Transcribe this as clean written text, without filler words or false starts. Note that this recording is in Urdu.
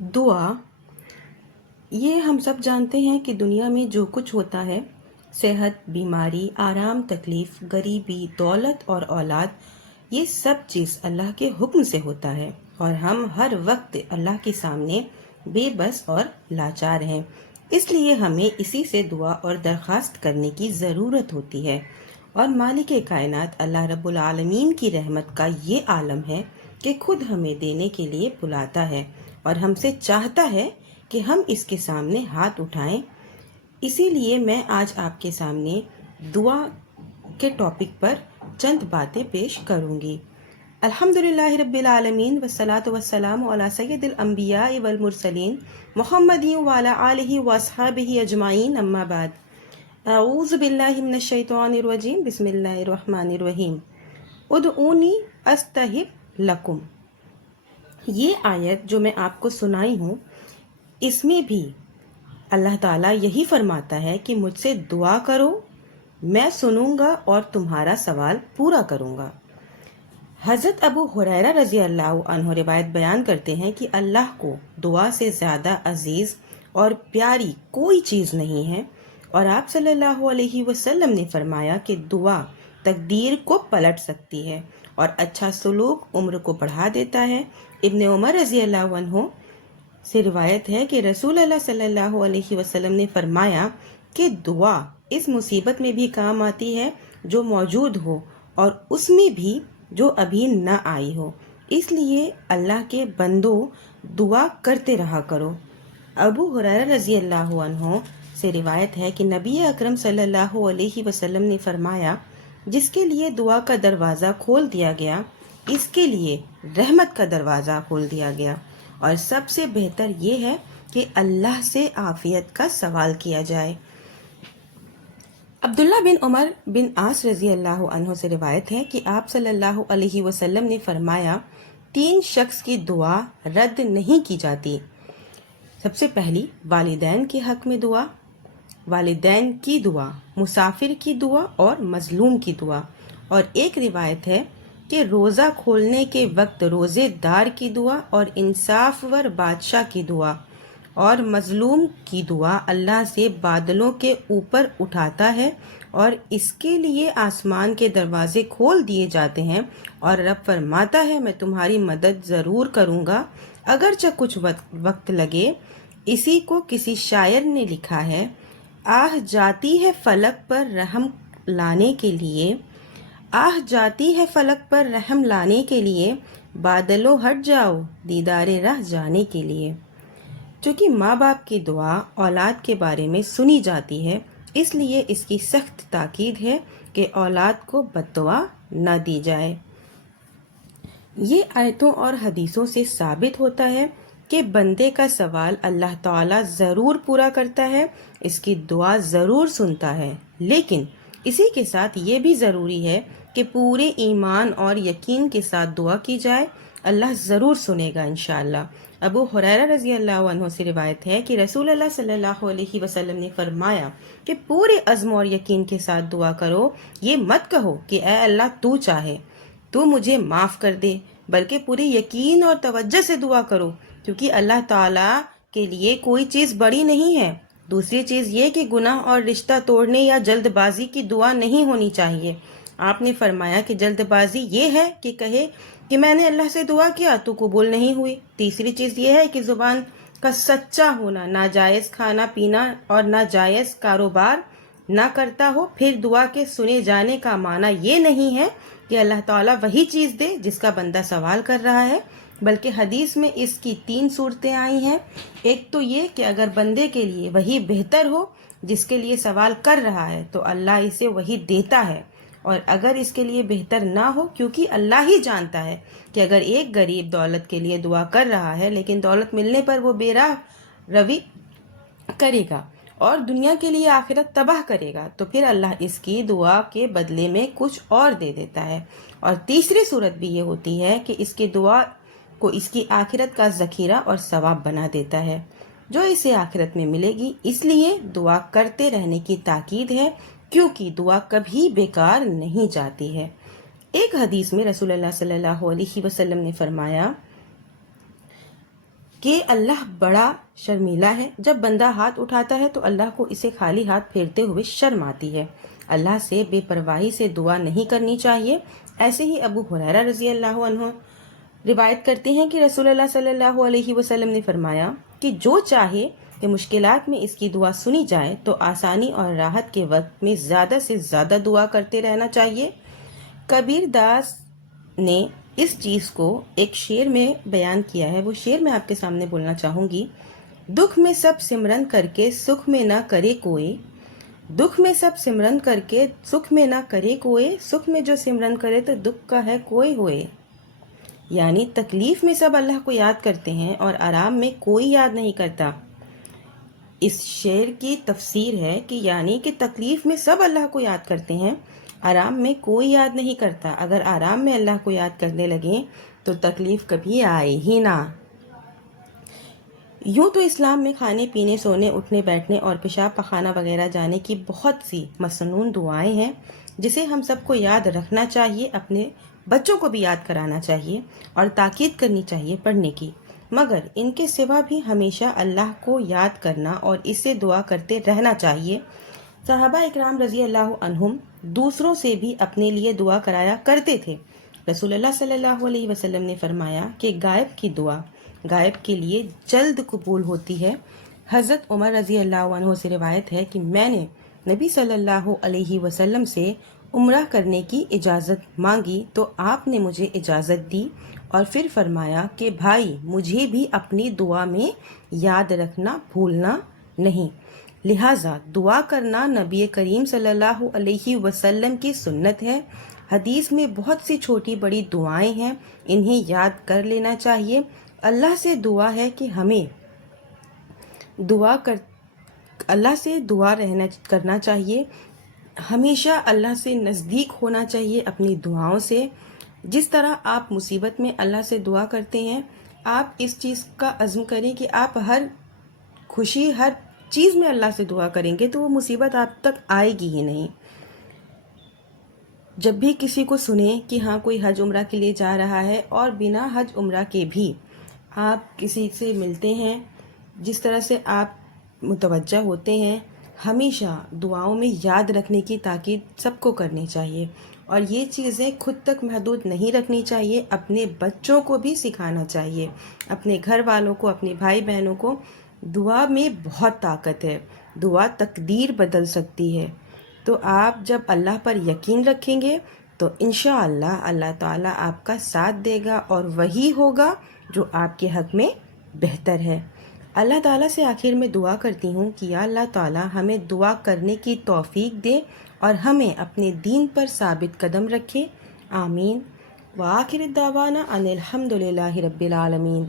دعا یہ ہم سب جانتے ہیں کہ دنیا میں جو کچھ ہوتا ہے، صحت، بیماری، آرام، تکلیف، غریبی، دولت اور اولاد، یہ سب چیز اللہ کے حکم سے ہوتا ہے، اور ہم ہر وقت اللہ کے سامنے بے بس اور لاچار ہیں۔ اس لیے ہمیں اسی سے دعا اور درخواست کرنے کی ضرورت ہوتی ہے، اور مالک کائنات اللہ رب العالمین کی رحمت کا یہ عالم ہے کہ خود ہمیں دینے کے لیے بلاتا ہے اور ہم سے چاہتا ہے کہ ہم اس کے سامنے ہاتھ اٹھائیں۔ اسی لیے میں آج آپ کے سامنے دعا کے ٹاپک پر چند باتیں پیش کروں گی۔ الحمدللہ رب العالمین والصلاة والسلام علی سید الانبیاء والمرسلین محمد وعلی آلہ واصحابہ اجمعین، اما بعد۔ اعوذ باللہ من الشیطان الرجیم، بسم اللہ الرحمن الرحیم۔ ادعونی استجب لکم۔ یہ آیت جو میں آپ کو سنائی ہوں، اس میں بھی اللہ تعالیٰ یہی فرماتا ہے کہ مجھ سے دعا کرو، میں سنوں گا اور تمہارا سوال پورا کروں گا۔ حضرت ابو ہریرہ رضی اللہ عنہ روایت بیان کرتے ہیں کہ اللہ کو دعا سے زیادہ عزیز اور پیاری کوئی چیز نہیں ہے، اور آپ صلی اللہ علیہ وسلم نے فرمایا کہ دعا تقدیر کو پلٹ سکتی ہے اور اچھا سلوک عمر کو بڑھا دیتا ہے۔ ابن عمر رضی اللہ عنہ سے روایت ہے کہ رسول اللہ صلی اللہ علیہ وسلم نے فرمایا کہ دعا اس مصیبت میں بھی کام آتی ہے جو موجود ہو، اور اس میں بھی جو ابھی نہ آئی ہو، اس لیے اللہ کے بندو دعا کرتے رہا کرو۔ ابو ہریرہ رضی اللہ عنہ سے روایت ہے کہ نبی اکرم صلی اللہ علیہ وسلم نے فرمایا، جس کے لیے دعا کا دروازہ کھول دیا گیا، اس کے لیے رحمت کا دروازہ کھول دیا گیا، اور سب سے بہتر یہ ہے کہ اللہ سے عافیت کا سوال کیا جائے۔ عبداللہ بن عمر بن عاص رضی اللہ عنہ سے روایت ہے کہ آپ صلی اللہ علیہ وسلم نے فرمایا، 3 شخص کی دعا رد نہیں کی جاتی۔ سب سے پہلی، والدین کے حق میں دعا، والدین کی دعا، مسافر کی دعا اور مظلوم کی دعا۔ اور ایک روایت ہے کہ روزہ کھولنے کے وقت روزے دار کی دعا اور انصاف ور بادشاہ کی دعا اور مظلوم کی دعا اللہ سے بادلوں کے اوپر اٹھاتا ہے، اور اس کے لیے آسمان کے دروازے کھول دیے جاتے ہیں، اور رب فرماتا ہے میں تمہاری مدد ضرور کروں گا اگرچہ کچھ وقت لگے۔ اسی کو کسی شاعر نے لکھا ہے، آہ جاتی ہے فلک پر رحم لانے کے لیے، آہ جاتی ہے فلک پر رحم لانے کے لیے، بادلوں ہٹ جاؤ دیدار رہ جانے کے لیے۔ چونکہ ماں باپ کی دعا اولاد کے بارے میں سنی جاتی ہے، اس لیے اس کی سخت تاکید ہے کہ اولاد کو بد دعا نہ دی جائے۔ یہ آیتوں اور حدیثوں سے ثابت ہوتا ہے کہ بندے کا سوال اللہ تعالیٰ ضرور پورا کرتا ہے، اس کی دعا ضرور سنتا ہے، لیکن اسی کے ساتھ یہ بھی ضروری ہے کہ پورے ایمان اور یقین کے ساتھ دعا کی جائے، اللہ ضرور سنے گا انشاءاللہ۔ ابو ہریرہ رضی اللہ عنہ سے روایت ہے کہ رسول اللہ صلی اللہ علیہ وسلم نے فرمایا کہ پورے عزم اور یقین کے ساتھ دعا کرو، یہ مت کہو کہ اے اللہ تو چاہے تو مجھے معاف کر دے، بلکہ پورے یقین اور توجہ سے دعا کرو، کیونکہ اللہ تعالیٰ کے لیے کوئی چیز بڑی نہیں ہے۔ دوسری چیز یہ کہ گناہ اور رشتہ توڑنے یا جلد بازی کی دعا نہیں ہونی چاہیے۔ آپ نے فرمایا کہ جلد بازی یہ ہے کہ کہے کہ میں نے اللہ سے دعا کیا تو قبول نہیں ہوئی۔ تیسری چیز یہ ہے کہ زبان کا سچا ہونا، ناجائز کھانا پینا اور ناجائز کاروبار نہ کرتا ہو۔ پھر دعا کے سنے جانے کا معنی یہ نہیں ہے کہ اللہ تعالیٰ وہی چیز دے جس کا بندہ سوال کر رہا ہے، بلکہ حدیث میں اس کی 3 صورتیں آئی ہیں۔ ایک تو یہ کہ اگر بندے کے لیے وہی بہتر ہو جس کے لیے سوال کر رہا ہے تو اللہ اسے وہی دیتا ہے، اور اگر اس کے لیے بہتر نہ ہو، کیونکہ اللہ ہی جانتا ہے کہ اگر ایک غریب دولت کے لیے دعا کر رہا ہے لیکن دولت ملنے پر وہ بے راہ روی کرے گا اور دنیا کے لیے آخرت تباہ کرے گا، تو پھر اللہ اس کی دعا کے بدلے میں کچھ اور دے دیتا ہے۔ اور تیسری صورت بھی یہ ہوتی ہے کہ اس کی دعا کو اس کی آخرت کا ذخیرہ اور ثواب بنا دیتا ہے جو اسے آخرت میں ملے گی۔ اس لیے دعا کرتے رہنے کی تاکید ہے، کیونکہ دعا کبھی بیکار نہیں جاتی ہے۔ ایک حدیث میں رسول اللہ صلی اللہ علیہ وسلم نے فرمایا، کہ اللہ بڑا شرمیلا ہے. جب بندہ ہاتھ اٹھاتا ہے تو اللہ کو اسے خالی ہاتھ پھیرتے ہوئے شرم آتی ہے. اللہ سے بے پرواہی سے دعا نہیں کرنی چاہیے. ایسے ہی ابو ہریرہ رضی اللہ عنہ روایت کرتے ہیں کہ رسول اللہ صلی اللہ علیہ وسلم نے فرمایا کہ جو چاہے کہ مشکلات میں اس کی دعا سنی جائے تو آسانی اور راحت کے وقت میں زیادہ سے زیادہ دعا کرتے رہنا چاہیے. کبیر داس نے اس چیز کو ایک شعر میں بیان کیا ہے. وہ شعر میں آپ کے سامنے بولنا چاہوں گی. دکھ میں سب سمرن کر کے سکھ میں نہ کرے کوئی، دکھ میں سب سمرن کر کے سکھ میں نہ کرے کوئی، سکھ میں جو سمرن کرے تو دکھ کا ہے کوئی ہوئے. یعنی تکلیف میں سب اللہ کو یاد کرتے ہیں اور آرام میں کوئی یاد نہیں کرتا. اس شعر کی تفسیر ہے کہ یعنی کہ تکلیف میں سب اللہ کو یاد کرتے ہیں، آرام میں کوئی یاد نہیں کرتا. اگر آرام میں اللہ کو یاد کرنے لگیں تو تکلیف کبھی آئے ہی نہ. یوں تو اسلام میں کھانے پینے، سونے اٹھنے بیٹھنے اور پیشاب پخانہ وغیرہ جانے کی بہت سی مسنون دعائیں ہیں جسے ہم سب کو یاد رکھنا چاہیے، اپنے بچوں کو بھی یاد کرانا چاہیے اور تاکید کرنی چاہیے پڑھنے کی. مگر ان کے سوا بھی ہمیشہ اللہ کو یاد کرنا اور اس سے دعا کرتے رہنا چاہیے. صحابہ اکرام رضی اللہ عنہم دوسروں سے بھی اپنے لیے دعا کرایا کرتے تھے. رسول اللہ صلی اللہ علیہ وسلم نے فرمایا کہ غائب کی دعا غائب کے لیے جلد قبول ہوتی ہے. حضرت عمر رضی اللہ عنہ سے روایت ہے کہ میں نے نبی صلی اللہ علیہ وسلم سے عمرہ کرنے کی اجازت مانگی تو آپ نے مجھے اجازت دی اور پھر فرمایا کہ بھائی مجھے بھی اپنی دعا میں یاد رکھنا بھولنا نہیں. لہٰذا دعا کرنا نبی کریم صلی اللہ علیہ وسلم کی سنت ہے. حدیث میں بہت سی چھوٹی بڑی دعائیں ہیں، انہیں یاد کر لینا چاہیے. اللہ سے دعا ہے کہ ہمیں اللہ سے دعا کرنا چاہیے. ہمیشہ اللہ سے نزدیک ہونا چاہیے اپنی دعاؤں سے. جس طرح آپ مصیبت میں اللہ سے دعا کرتے ہیں، آپ اس چیز کا عزم کریں کہ آپ ہر خوشی ہر چیز میں اللہ سے دعا کریں گے تو وہ مصیبت آپ تک آئے گی ہی نہیں. جب بھی کسی کو سنیں کہ ہاں کوئی حج عمرہ کے لیے جا رہا ہے اور بنا حج عمرہ کے بھی آپ کسی سے ملتے ہیں، جس طرح سے آپ متوجہ ہوتے ہیں، ہمیشہ دعاؤں میں یاد رکھنے کی تاکید سب کو کرنی چاہیے. اور یہ چیزیں خود تک محدود نہیں رکھنی چاہیے، اپنے بچوں کو بھی سکھانا چاہیے، اپنے گھر والوں کو، اپنے بھائی بہنوں کو. دعا میں بہت طاقت ہے، دعا تقدیر بدل سکتی ہے. تو آپ جب اللہ پر یقین رکھیں گے تو انشاءاللہ اللہ تعالیٰ آپ کا ساتھ دے گا اور وہی ہوگا جو آپ کے حق میں بہتر ہے. اللہ تعالیٰ سے آخر میں دعا کرتی ہوں کہ یا اللہ تعالیٰ ہمیں دعا کرنے کی توفیق دے اور ہمیں اپنے دین پر ثابت قدم رکھے. آمین. وآخر الدعوانا ان الحمد للہ رب العالمین.